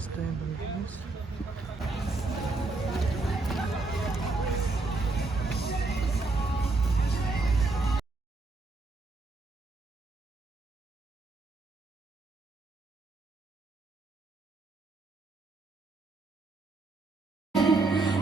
stabilize.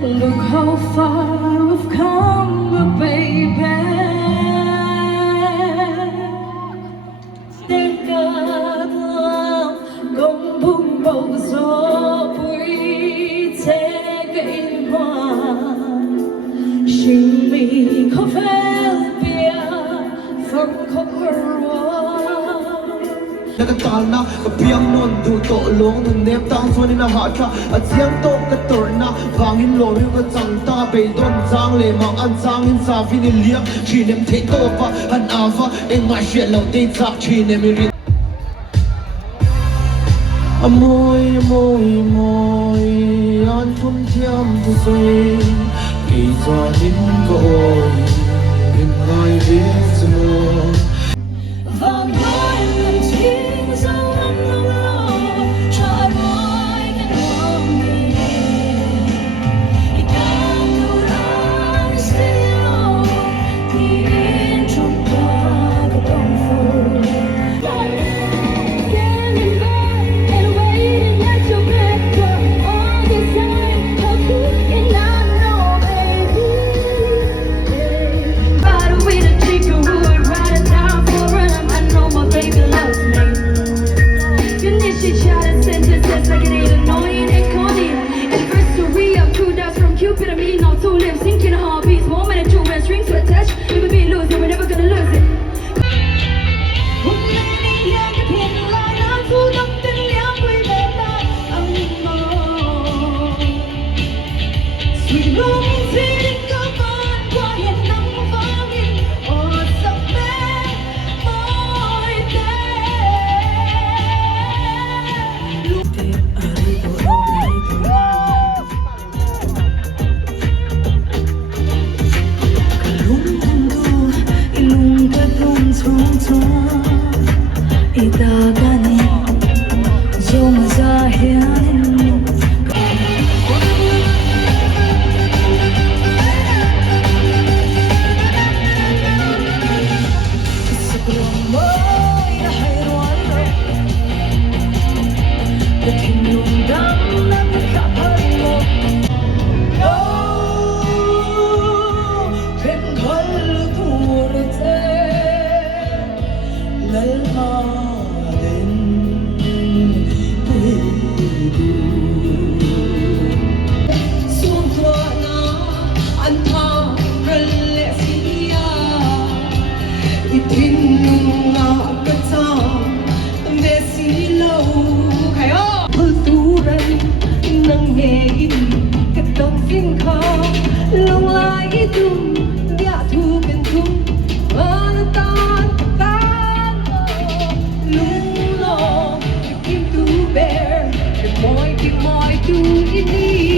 Look how far we've come, baby. Take a gong bung bầu gió vui take in hoa sinh mình không phải bia phong không hero Nakatal na, kapiang nun, duto long Nung nep tang suan na hatra At siyang to kator na Vangin lo yung katsang ta Peidon zang le mang an zang in sa viniliang Chinem te to pa, han ava E nga xie lau te zak chinem irin Amoy, amoy, amoy An thun thiam tu say Kỳ cho nín gọi Nên ngay viết cho mùa Và mỗi lầnทิ้งdấu ấn lâu lâu Try mãi cái lòng mình Khi càng cầu đắng still Thì in trong ta có đồng phù Standing by and waiting at your back door all the time How could you not know, baby? Riding with a chicken wood, riding down for I know my baby loves me. Finish each shot sentences like it ain't annoying and corny. Anniversary of 2 dots from Cupid. I mean, all 2 limbs sinking heartbeats. Moment and 2 red strings to attach. Never be losing, we're never gonna lose it. Sweet romantic come on, quiet number for me. Oh, so bad, boy, Itagani, yung zahirin mo. ngei cái tông phim khó lòng lại dung nhà thu bên thung mà nó tan tan lung lo kim tu bear cái môi tu ini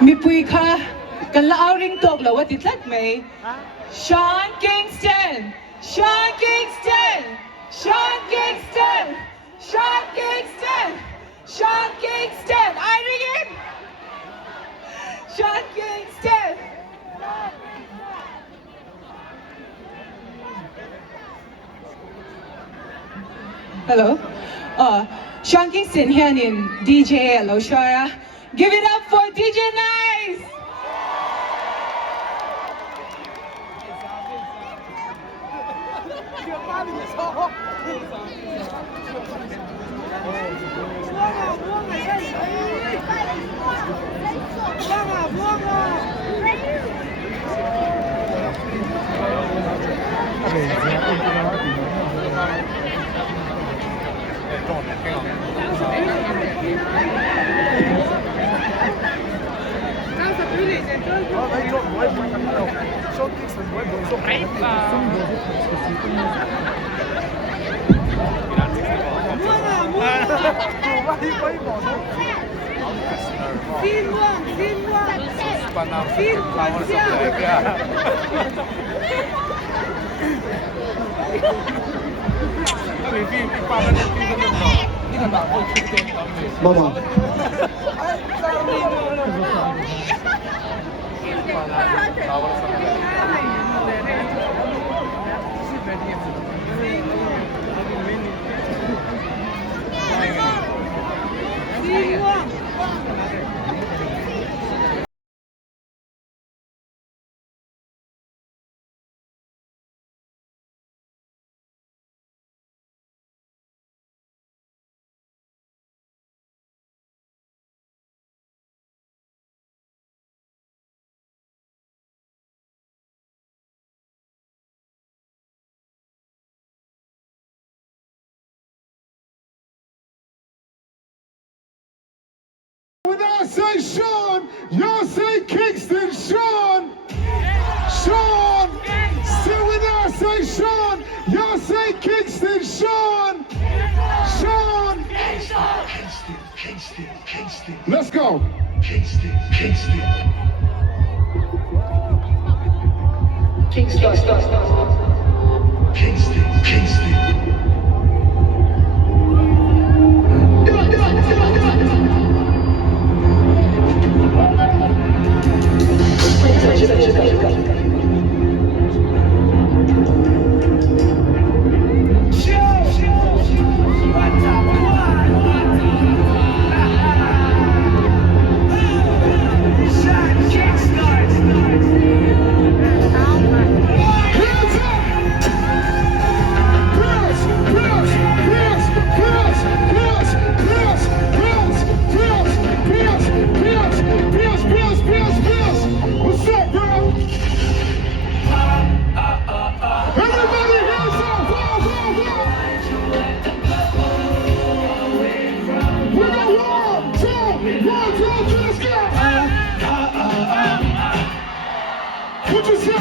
Mi pui ka kan la ring tok la wat itlat mai Sean Kingston Sean Kingston Sean Kingston Sean Kingston Sean Kingston I ring in Sean Kingston Hello Sean Kingston here in DJ Hello Shara. Give it up for DJ Nice! Mama. When I say Sean, y'all say Kingston. Sean. Sean. So when I say Sean, y'all say Kingston. Sean. Sean. Kingston. Let's go. Kingston. Kingston.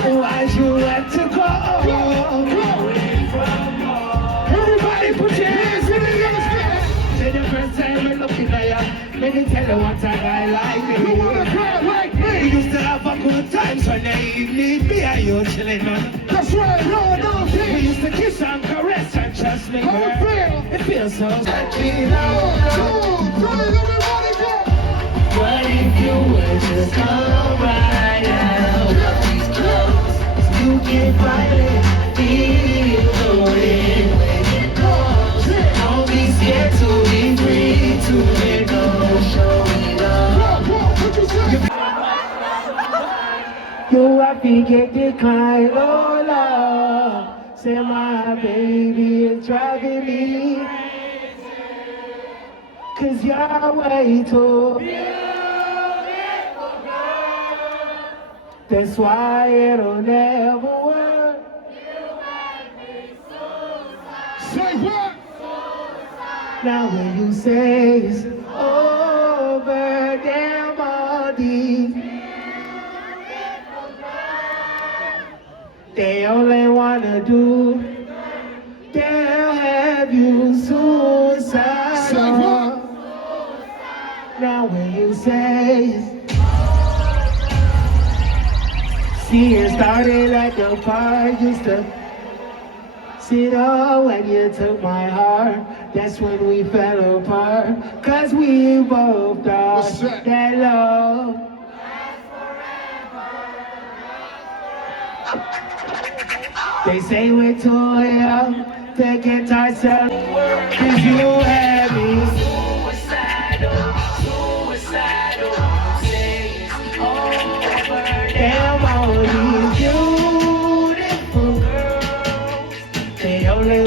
Why'd you have to go? Everybody put your hands in the air. Say the first time we're looking at ya. Let me tell you one time I like me. You wanna cry like me? We used to have a good time, so now you need me and you chilling on. That's right, no, we used to kiss and caress and trust me, girl. It feels so good. Everybody go. What if you were just come right out of these clothes? You can finally feel the wind when it blows. Don't be scared to be free, to let go, show me love. You have to get declined, oh Lord. Say my baby is driving me crazy. 'Cause you're way too beautiful, girl. That's why it'll never work. You make me suicide. Say what? Suicide. Now when you say it's over, damn all these beautiful girls, they only wanna do, they'll have you suicide. Say what? Now when you say see, it started at the park, used to sit up when you took my heart. That's when we fell apart, 'cause we both thought that love lasts forever. They say we're too young to get ourselves, 'cause you had me suicidal, say it's over. Damn all these beautiful girls, they only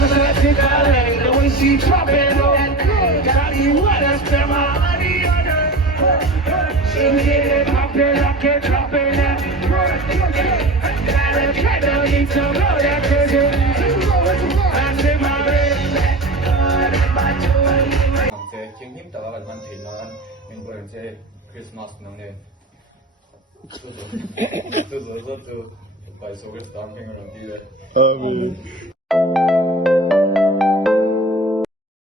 The way she dropping low, got me wanna spend my money on her. She get it poppin', I can't drop it now. Got a cat, don't need to know that crazy. I say my red back, 제 킹힘 따라갈 만 되나간 멤버는 제 크리스마스 명네 그래서 또 바이 속에서 담행을 한 뒤에